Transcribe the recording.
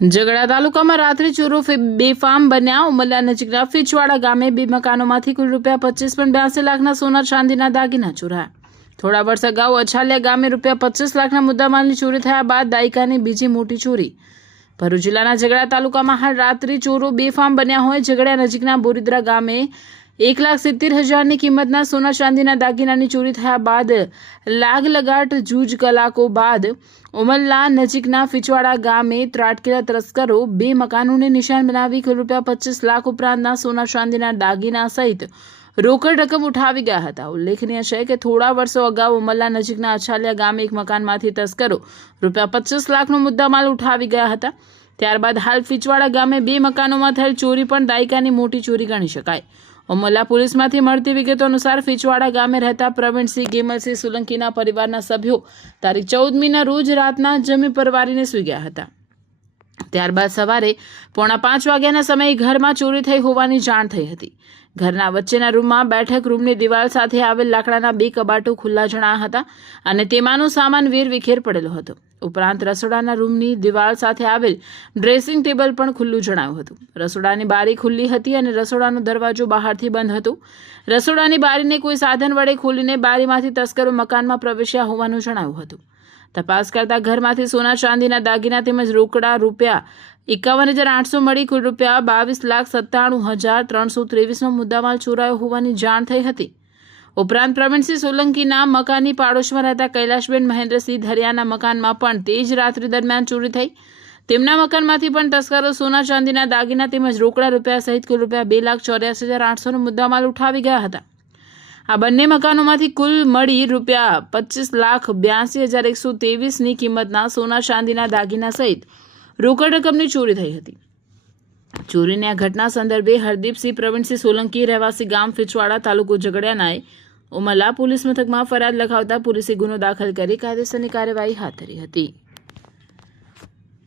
ઝઘડા તાલુકામાં રાત્રે ચોરો બેફામ બન્યા। ઉમરલા નજીકના ફીચવાડા ગામે બે મકાનોમાંથી કુલ ₹25.82 લાખના સોના ચાંદીના દાગીના ચોરાયા। થોડા વર્ષ અગાઉ અછાલિયા ગામે ₹25 લાખના મુદ્દામાલની ચોરી થયા બાદ દાયકાની બીજી મોટી ચોરી। ભરૂચ જિલ્લાના ઝઘડા તાલુકામાં હાલ રાત્રે ચોરો બેફામ બન્યા હોય। ઝઘડા નજીકના બોરીદ્રા ગામે 1,70,000ની કિંમતના સોના ચાંદીના દાગીનાની ચોરી થયા બાદ લાગલગાટ જૂજ કલાકો બાદ ઉમરલા નજીકના ફીચવાડા ગામે ત્રાટકેલા તસ્કરો બે મકાનોને નિશાન બનાવી કુલ ₹25 લાખ ઉપરાંતના સોના ચાંદીના દાગીના સહિત રોકડ રકમ ઉઠાવી ગયા હતા। ઉલ્લેખનીય છે કે થોડા વર્ષો અગાઉ ઉમરલા નજીકના અછાલિયા ગામે એક મકાનમાંથી તસ્કરો ₹25 લાખનો મુદ્દામાલ ઉઠાવી ગયા હતા। ત્યારબાદ હાલ ફીચવાડા ગામે બે મકાનોમાં થયેલ ચોરી પણ દાયકાની મોટી ચોરી ગણી શકાય। ઉમરલા પોલીસમાંથી મળતી વિગતો અનુસાર ફીચવાડા ગામે રહેતા પ્રવીણસિંહ ગેમલસિંહ સોલંકીના પરિવારના સભ્યો તારીખ 14મીના રોજ રાતના જમી પરવારીને સૂઈ ગયા હતા। ત્યારબાદ સવારે 4:45 વાગ્યાના સમયે ઘરમાં ચોરી થઈ હોવાની જાણ થઈ હતી। ઘરના વચ્ચેના રૂમમાં બેઠક રૂમની દિવાલ સાથે આવેલ લાકડાના બે કબાટો ખુલ્લા જણાયા હતા અને તેમાંનો સામાન વેરવિખેર પડેલો હતો। ઉપરાંત રસોડાના રૂમની દિવાલ સાથે આવેલ ડ્રેસિંગ ટેબલ પણ ખુલ્લું જણાયું હતું। રસોડાની બારી ખુલ્લી હતી અને રસોડાનો દરવાજો બહારથી બંધ હતો। રસોડાની બારીને કોઈ સાધન વડે ખોલીને બારીમાંથી તસ્કરો મકાનમાં પ્રવેશ્યા હોવાનું જણાવ્યું હતું। તપાસ કરતા ઘરમાંથી સોના ચાંદીના દાગીના તેમજ રોકડા ₹51,800 મળી કુલ ₹22,97,323નો મુદ્દામાલ ચોરાયો હોવાની જાણ થઈ હતી। ઉપરાંત પ્રવીણસિંહ સોલંકીના મકાનની પાડોશમાં રહેતા કૈલાશબેન મહેન્દ્રસિંહ ધરિયાના મકાનમાં પણ તે જ રાત્રિ દરમિયાન ચોરી થઈ। તેમના મકાનમાંથી પણ તસ્કરો સોના ચાંદીના દાગીના તેમજ રોકડા રૂપિયા સહિત કુલ ₹2,84,800નો મુદ્દામાલ ઉઠાવી ગયા હતા। આ બંને મકાનોમાંથી કુલ મળી ₹25,82,123ની કિંમતના સોના ચાંદીના દાગીના સહિત રોકડ રકમની ચોરી થઈ હતી। ચોરીની આ ઘટના સંદર્ભે હરદીપસિંહ પ્રવીણસિંહ સોલંકી રહેવાસી ગામ ફીચવાડા તાલુકો ઝઘડિયાનાએ ઉમરલા પોલીસ મથકમાં ફરિયાદ લખાવતા પોલીસે ગુનો દાખલ કરી કાયદેસરની કાર્યવાહી હાથ ધરી હતી।